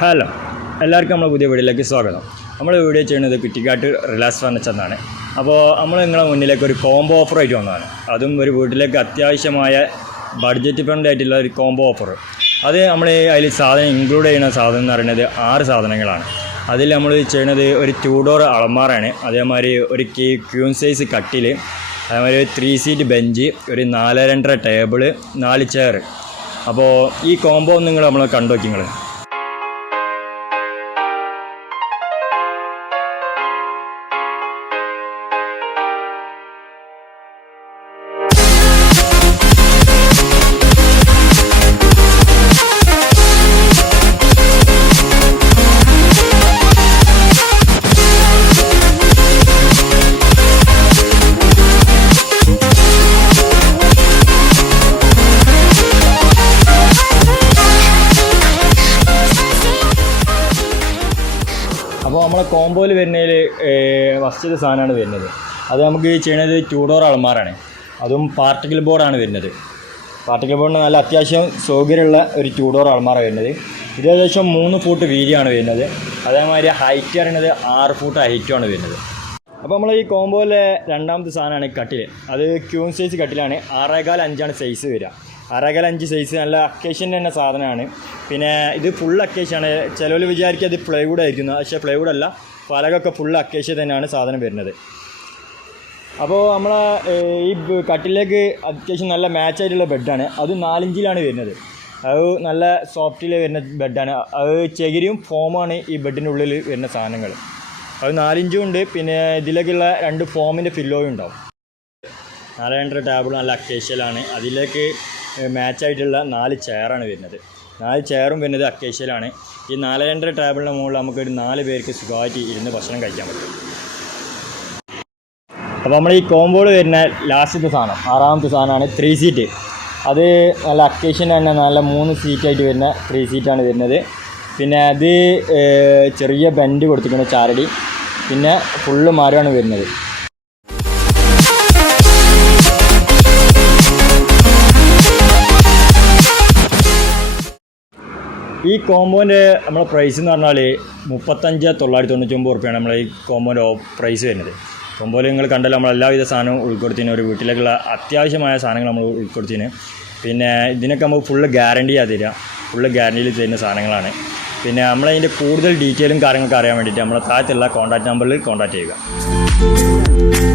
Hello എല്ലാവർക്കും നമ്മളെ പുതിയ വീഡിയോയിലേക്ക് സ്വാഗതം. നമ്മൾ വീഡിയോ ചെയ്യുന്നത് കുറ്റിക്കാട്ട് റിലാക്സ് ഫർണിച്ചർ എന്നാണ്. അപ്പോൾ നമ്മൾ നിങ്ങളെ മുന്നിലേക്ക് ഒരു കോംബോ ഓഫർ ആയിട്ട് വന്നതാണ്. അതും ഒരു വീട്ടിലേക്ക് അത്യാവശ്യമായ ബഡ്ജറ്റ് ഫ്രണ്ട്ലി ആയിട്ടുള്ള ഒരു കോംബോ ഓഫർ അത് നമ്മൾ അതിൽ സാധനം ഇൻക്ലൂഡ് ചെയ്യുന്ന സാധനം എന്ന് പറയുന്നത് ആറ് സാധനങ്ങളാണ്. അതിൽ നമ്മൾ ചെയ്യുന്നത് ഒരു ടൂ ഡോർ അളമാറാണ് അതേമാതിരി ഒരു ക്യൂൺ സൈസ് കട്ടിൽ അതേമാതിരി ഒരു ത്രീ സീറ്റ് ബെഞ്ച് ഒരു നാല് രണ്ടര ടേബിൾ നാല് ചെയർ അപ്പോൾ ഈ കോംബോ നിങ്ങൾ നമ്മൾ കണ്ടു നോക്കി അപ്പോൾ നമ്മളെ കോംബോയിൽ വരുന്നതിൽ ഫസ്റ്റത്തെ സാധനമാണ് വരുന്നത്. അത് നമുക്ക് ചെയ്യണത് ടൂ ഡോർ അളമാറാണ് അതും പാർട്ടിക്കിൾ ബോർഡാണ് വരുന്നത്. പാർട്ടിക്കിൾ ബോർഡിന് നല്ല അത്യാവശ്യം സൗകര്യമുള്ള ഒരു ടൂ ഡോർ അളമാറ വരുന്നത്. ഇത് ഏകദേശം മൂന്ന് ഫൂട്ട് വീതിയാണ് വരുന്നത്. അതേമാതിരി ഹൈറ്റ് പറയുന്നത് ആറ് ഫൂട്ട് ഹൈറ്റുമാണ് വരുന്നത്. അപ്പോൾ നമ്മൾ ഈ കോമ്പോയിലെ രണ്ടാമത്തെ സാധനമാണ് കട്ടിൽ അത് ക്യൂൺ സൈസ് കട്ടിലാണ്. ആറേകാൽ അഞ്ചാണ് സൈസ് വരിക. ആറേകാൽ അഞ്ച് സൈസ് നല്ല അക്കേഷൻ തന്നെ സാധനമാണ്. പിന്നെ ഇത് ഫുൾ അക്കേഷ്യാണ് ചിലവർ വിചാരിക്കുക അത് പ്ലൈവുഡ് ആയിരിക്കുന്നു. പക്ഷേ പ്ലൈവുഡ് അല്ല പലകൊക്കെ ഫുൾ അക്കേഷ്യ തന്നെയാണ് സാധനം വരുന്നത്. അപ്പോൾ നമ്മൾ ഈ കട്ടിലേക്ക് അത്യാവശ്യം നല്ല മാച്ച് ആയിട്ടുള്ള ബെഡാണ് അത് നാലിഞ്ചിലാണ് വരുന്നത്. അത് നല്ല സോഫ്റ്റിൽ വരുന്ന ബെഡാണ് അത് ചകിരിയും ഫോമാണ് ഈ ബെഡിന്റെ ഉള്ളിൽ വരുന്ന സാധനങ്ങൾ അത് നാലിഞ്ചും ഉണ്ട്. പിന്നെ ഇതിലേക്കുള്ള രണ്ട് ഫോമിന്റെ ഫില്ലോയും ഉണ്ടാവും. നാല് ടേബിൾ നല്ല അക്കേഷ്യലാണ് അതിലേക്ക് മാച്ചായിട്ടുള്ള നാല് ചെയറാണ് വരുന്നത്. നാല് ചെയറും വരുന്നത് അക്കേഷ്യയിലാണ്. ഈ നാല് രണ്ടര ടേബിളിന്റെ മുകളിൽ നമുക്കൊരു നാല് പേർക്ക് സുഖമായിട്ട് ഇരുന്ന് ഭക്ഷണം കഴിക്കാൻ പറ്റും. അപ്പോൾ നമ്മൾ ഈ കോമ്പോൾ വരുന്ന ലാസ്റ്റത്തെ സാധനം ആറാമത്തെ സാധനമാണ് ത്രീ സീറ്റ് അത് നല്ല അക്കേഷ്യൻ തന്നെ നല്ല മൂന്ന് സീറ്റായിട്ട് വരുന്ന ത്രീ സീറ്റാണ് വരുന്നത്. പിന്നെ അത് ചെറിയ ബെൻഡ് കൊടുത്തിരിക്കുന്ന ചാരടി. പിന്നെ ഫുള്ള് മരമാണ് വരുന്നത്. ഈ കോമ്പോന്റെ നമ്മളെ പ്രൈസ് എന്ന് പറഞ്ഞാൽ മുപ്പത്തഞ്ച് തൊള്ളായിരത്തി തൊണ്ണൂറ്റൊമ്പത് റുപ്യാണ് നമ്മളെ ഈ കോമ്പോന്റെ പ്രൈസ് വരുന്നത്. കോമ്പോയിൽ നിങ്ങൾ കണ്ടല്ലോ നമ്മൾ എല്ലാവിധ സാധനവും ഉൾപ്പെടുത്തിന് ഒരു വീട്ടിലേക്കുള്ള അത്യാവശ്യമായ സാധനങ്ങൾ നമ്മൾ ഉൾപ്പെടുത്തിന് പിന്നെ ഇതിനൊക്കെ നമുക്ക് ഫുള്ള് ഗ്യാരണ്ടി ആ തരിക ഫുള്ള് ഗ്യാരണ്ടിയിൽ തരുന്ന സാധനങ്ങളാണ്. പിന്നെ നമ്മളതിന്റെ കൂടുതൽ ഡീറ്റെയിലും കാര്യങ്ങളൊക്കെ അറിയാൻ വേണ്ടിയിട്ട് നമ്മളെ താഴത്തുള്ള കോൺടാക്റ്റ് നമ്പറിൽ കോൺടാക്റ്റ് ചെയ്യുക.